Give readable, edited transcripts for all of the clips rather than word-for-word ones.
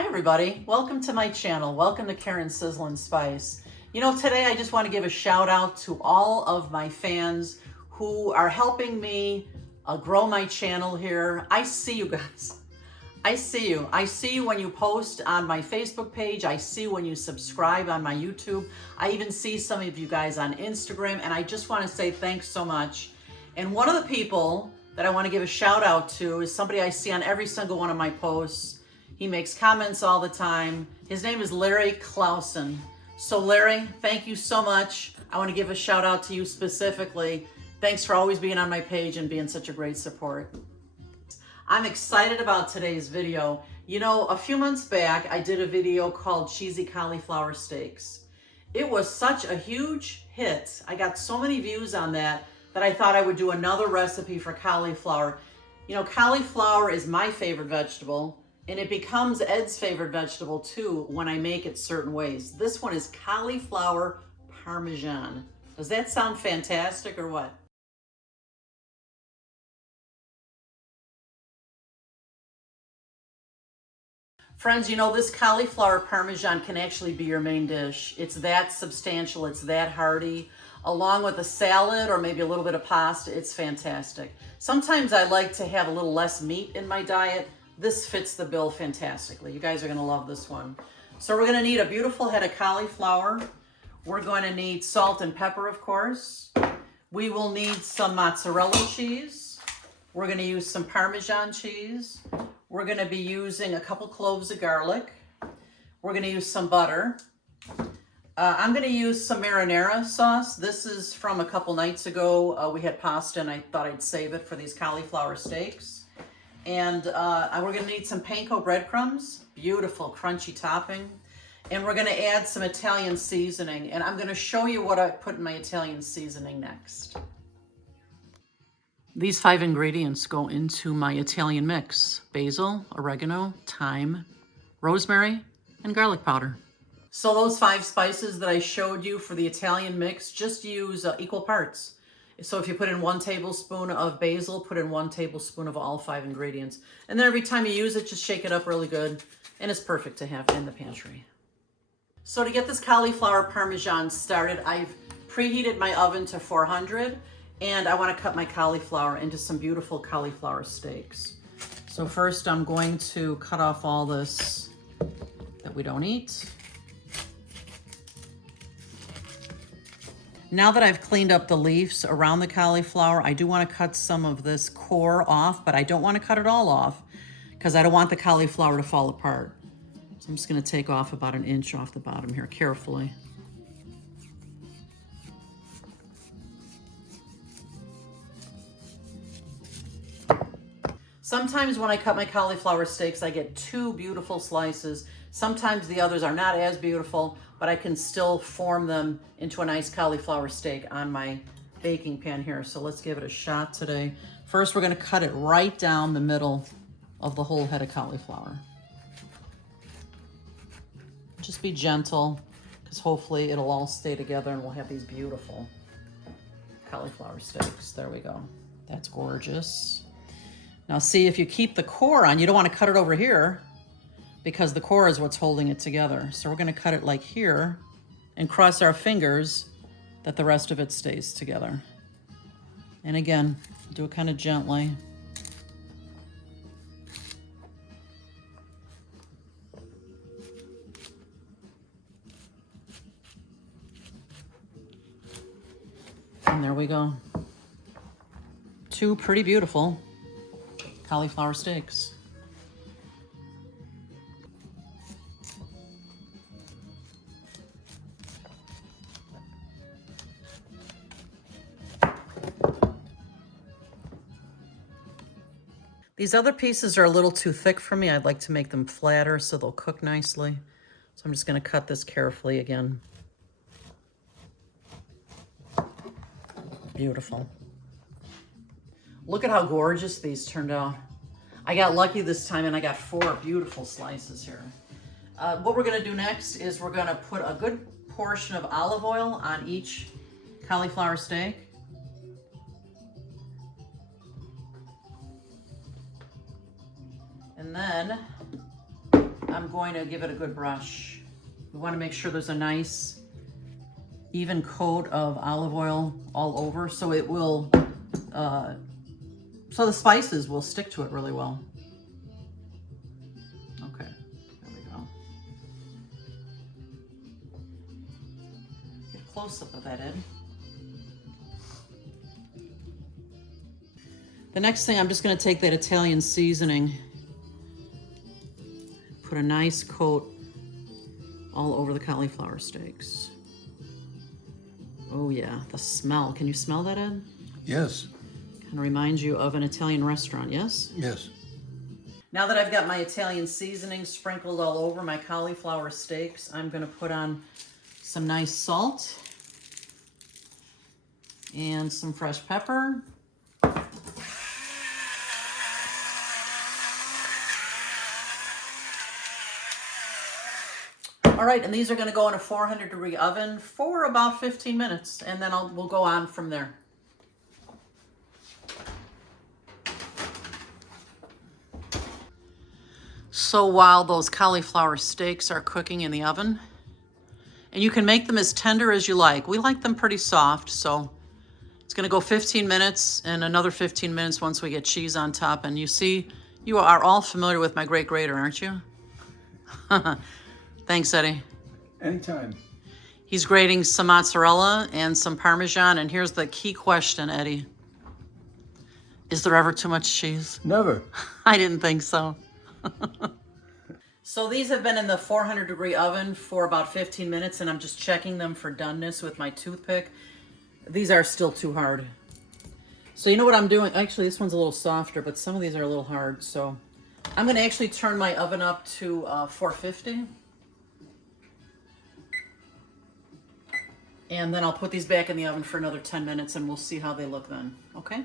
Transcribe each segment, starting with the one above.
Hi everybody, welcome to my channel. Welcome to Karen's Sizzle and Spice. You know, today I just want to give a shout out to all of my fans who are helping me grow my channel here. I see you guys. I see you. I see you when you post on my Facebook page. I see when you subscribe on my YouTube. I even see some of you guys on Instagram, and I just want to say thanks so much. And one of the people that I want to give a shout out to is somebody I see on every single one of my posts. He makes comments all the time. His name is Larry Clausen. So Larry, thank you so much. I want to give a shout out to you specifically. Thanks for always being on my page and being such a great support. I'm excited about today's video. You know, a few months back, I did a video called Cheesy Cauliflower Steaks. It was such a huge hit. I got so many views on that I thought I would do another recipe for cauliflower. You know, cauliflower is my favorite vegetable. And it becomes Ed's favorite vegetable too when I make it certain ways. This one is Cauliflower Parmesan. Does that sound fantastic or what? Friends, you know, this Cauliflower Parmesan can actually be your main dish. It's that substantial, it's that hearty. Along with a salad or maybe a little bit of pasta, it's fantastic. Sometimes I like to have a little less meat in my diet. This fits the bill fantastically. You guys are gonna love this one. So we're gonna need a beautiful head of cauliflower. We're going to need salt and pepper, of course. We will need some mozzarella cheese. We're gonna use some Parmesan cheese. We're gonna be using a couple cloves of garlic. We're gonna use some butter. I'm gonna use some marinara sauce. This is from a couple nights ago. We had pasta and I thought I'd save it for these cauliflower steaks. And we're gonna need some panko breadcrumbs, beautiful crunchy topping. And we're gonna add some Italian seasoning. And I'm gonna show you what I put in my Italian seasoning next. These 5 ingredients go into my Italian mix: basil, oregano, thyme, rosemary, and garlic powder. So those 5 spices that I showed you for the Italian mix, just use equal parts. So if you put in 1 tablespoon of basil, put in 1 tablespoon of all 5 ingredients. And then every time you use it, just shake it up really good. And it's perfect to have in the pantry. So to get this cauliflower Parmesan started, I've preheated my oven to 400. And I want to cut my cauliflower into some beautiful cauliflower steaks. So first I'm going to cut off all this that we don't eat. Now that I've cleaned up the leaves around the cauliflower, I do want to cut some of this core off, but I don't want to cut it all off because I don't want the cauliflower to fall apart. So I'm just going to take off about 1 inch off the bottom here carefully. Sometimes when I cut my cauliflower steaks, I get 2 beautiful slices. Sometimes the others are not as beautiful, but I can still form them into a nice cauliflower steak on my baking pan here. So let's give it a shot today. First, we're gonna cut it right down the middle of the whole head of cauliflower. Just be gentle, because hopefully it'll all stay together and we'll have these beautiful cauliflower steaks. There we go. That's gorgeous. Now see, if you keep the core on, you don't want to cut it over here because the core is what's holding it together. So we're going to cut it like here and cross our fingers that the rest of it stays together. And again, do it kind of gently. And there we go. 2 pretty beautiful cauliflower steaks. These other pieces are a little too thick for me. I'd like to make them flatter so they'll cook nicely. So I'm just going to cut this carefully again. Beautiful. Look at how gorgeous these turned out. I got lucky this time and I got 4 beautiful slices here. What we're gonna do next is we're gonna put a good portion of olive oil on each cauliflower steak. And then I'm going to give it a good brush. We want to make sure there's a nice even coat of olive oil all over so it will, so the spices will stick to it really well. Okay, there we go. Get a close-up of that, Ed. The next thing, I'm just going to take that Italian seasoning, put a nice coat all over the cauliflower steaks. Oh yeah, the smell. Can you smell that, Ed? Yes. Kind of reminds you of an Italian restaurant, yes? Yes. Now that I've got my Italian seasoning sprinkled all over my cauliflower steaks, I'm going to put on some nice salt and some fresh pepper. All right, and these are going to go in a 400-degree oven for about 15 minutes, and then we'll go on from there. So while those cauliflower steaks are cooking in the oven, and you can make them as tender as you like. We like them pretty soft, so it's going to go 15 minutes and another 15 minutes once we get cheese on top. And you see, you are all familiar with my great grater, aren't you? Thanks, Eddie. Anytime. He's grating some mozzarella and some Parmesan, and here's the key question, Eddie. Is there ever too much cheese? Never. I didn't think so. So these have been in the 400-degree oven for about 15 minutes, and I'm just checking them for doneness with my toothpick. These are still too hard. So you know what I'm doing? Actually, this one's a little softer, but some of these are a little hard, so I'm going to actually turn my oven up to 450. And then I'll put these back in the oven for another 10 minutes and we'll see how they look then, okay?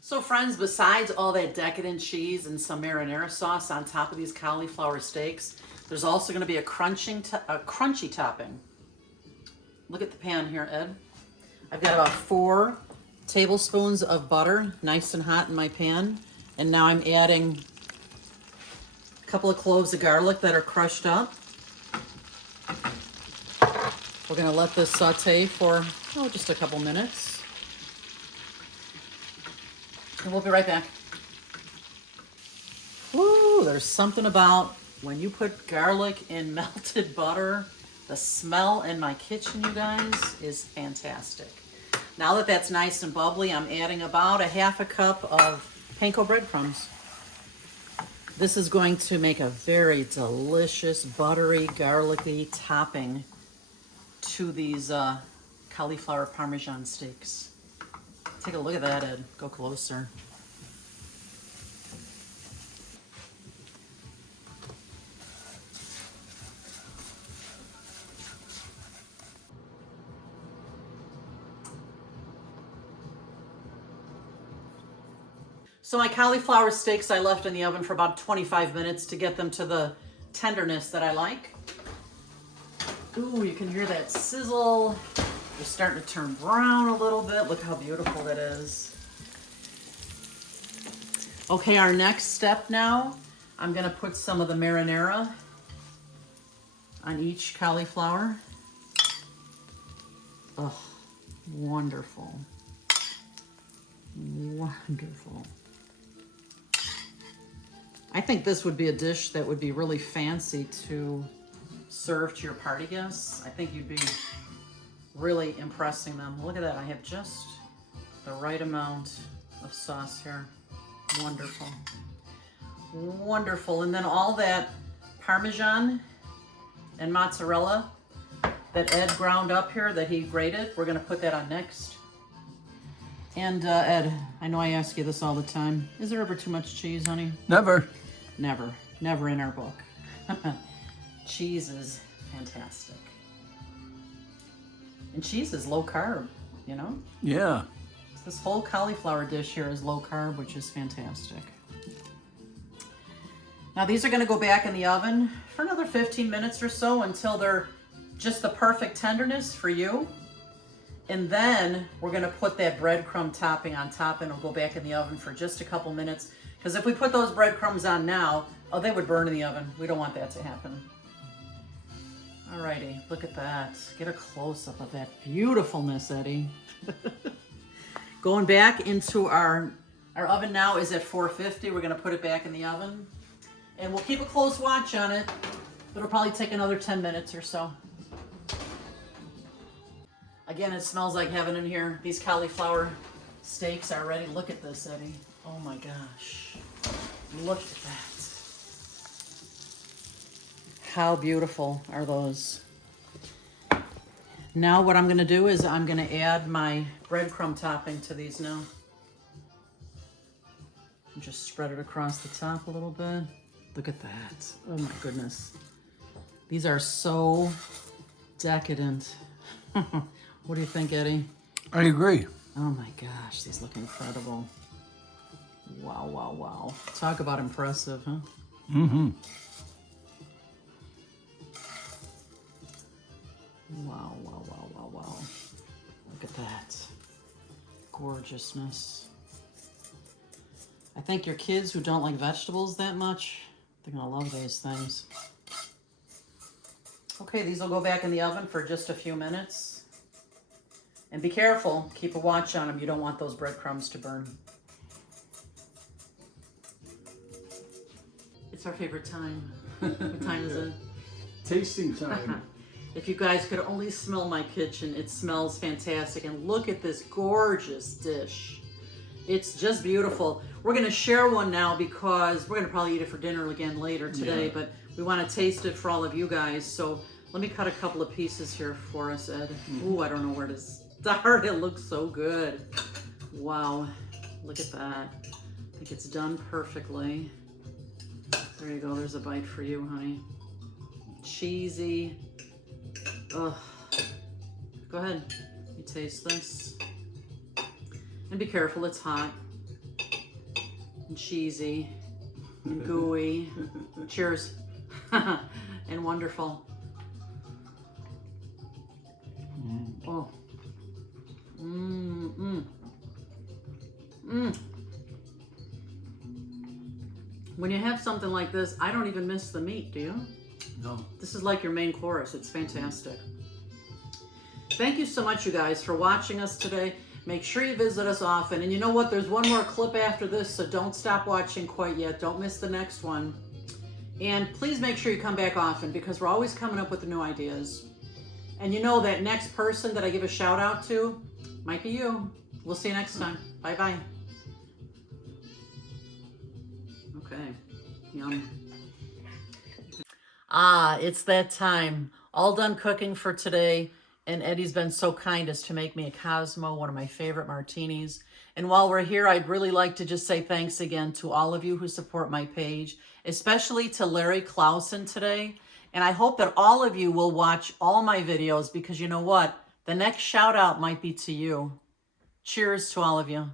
So friends, besides all that decadent cheese and some marinara sauce on top of these cauliflower steaks, there's also going to be a crunchy topping. Look at the pan here, Ed. I've got about 4 tablespoons of butter, nice and hot in my pan. And now I'm adding a couple of cloves of garlic that are crushed up. We're going to let this saute for, just a couple minutes. And we'll be right back. Woo, there's something about when you put garlic in melted butter, the smell in my kitchen, you guys, is fantastic. Now that that's nice and bubbly, I'm adding about a half a cup of panko breadcrumbs. This is going to make a very delicious, buttery, garlicky topping to these cauliflower Parmesan steaks. Take a look at that, Ed. Go closer. So my cauliflower steaks I left in the oven for about 25 minutes to get them to the tenderness that I like. Ooh, you can hear that sizzle. They're starting to turn brown a little bit. Look how beautiful that is. Okay, our next step now, I'm gonna put some of the marinara on each cauliflower. Oh, wonderful. Wonderful. I think this would be a dish that would be really fancy to serve to your party guests. I think you'd be really impressing them. Look at that, I have just the right amount of sauce here. Wonderful. Wonderful. And then all that Parmesan and mozzarella that Ed ground up here, that he grated, we're gonna put that on next. And Ed, I know I ask you this all the time. Is there ever too much cheese, honey? Never. Never. Never in our book. Cheese is fantastic. And cheese is low carb, you know? Yeah. This whole cauliflower dish here is low carb, which is fantastic. Now these are gonna go back in the oven for another 15 minutes or so until they're just the perfect tenderness for you. And then we're gonna put that breadcrumb topping on top and it'll go back in the oven for just a couple minutes. Because if we put those breadcrumbs on now, oh, they would burn in the oven. We don't want that to happen. Alrighty, look at that. Get a close-up of that beautifulness, Eddie. Going back into our oven now is at 450. We're gonna put it back in the oven. And we'll keep a close watch on it. It'll probably take another 10 minutes or so. Again, it smells like heaven in here. These cauliflower steaks are ready. Look at this, Eddie. Oh my gosh. Look at that. How beautiful are those? Now what I'm gonna do is I'm gonna add my breadcrumb topping to these now. And just spread it across the top a little bit. Look at that. Oh my goodness. These are so decadent. What do you think, Eddie? I agree. Oh my gosh, these look incredible. Wow, wow, wow. Talk about impressive, huh? Mm-hmm. Wow, wow, wow, wow, wow. Look at that. Gorgeousness. I think your kids who don't like vegetables that much, they're gonna love these things. Okay, these will go back in the oven for just a few minutes. And be careful, keep a watch on them. You don't want those breadcrumbs to burn. It's our favorite time. What time is it? Tasting time. If you guys could only smell my kitchen, it smells fantastic. And look at this gorgeous dish. It's just beautiful. We're gonna share one now because we're gonna probably eat it for dinner again later today, but we wanna taste it for all of you guys. So let me cut a couple of pieces here for us, Ed. Ooh, I don't know where to start. It looks so good. Wow, look at that. I think it's done perfectly. There you go, there's a bite for you, honey. Cheesy. Ugh. Go ahead, you taste this. And be careful, it's hot. And cheesy. And gooey. Cheers. And wonderful. Oh. When you have something like this, I don't even miss the meat, do you? No. This is like your main course. It's fantastic. Thank you so much, you guys, for watching us today. Make sure you visit us often. And you know what? There's one more clip after this, so don't stop watching quite yet. Don't miss the next one. And please make sure you come back often because we're always coming up with the new ideas. And you know that next person that I give a shout out to might be you. We'll see you next time. Bye-bye. Okay. Yum. Ah, it's that time. All done cooking for today. And Eddie's been so kind as to make me a Cosmo, one of my favorite martinis. And while we're here, I'd really like to just say thanks again to all of you who support my page, especially to Larry Clausen today. And I hope that all of you will watch all my videos because you know what? The next shout out might be to you. Cheers to all of you.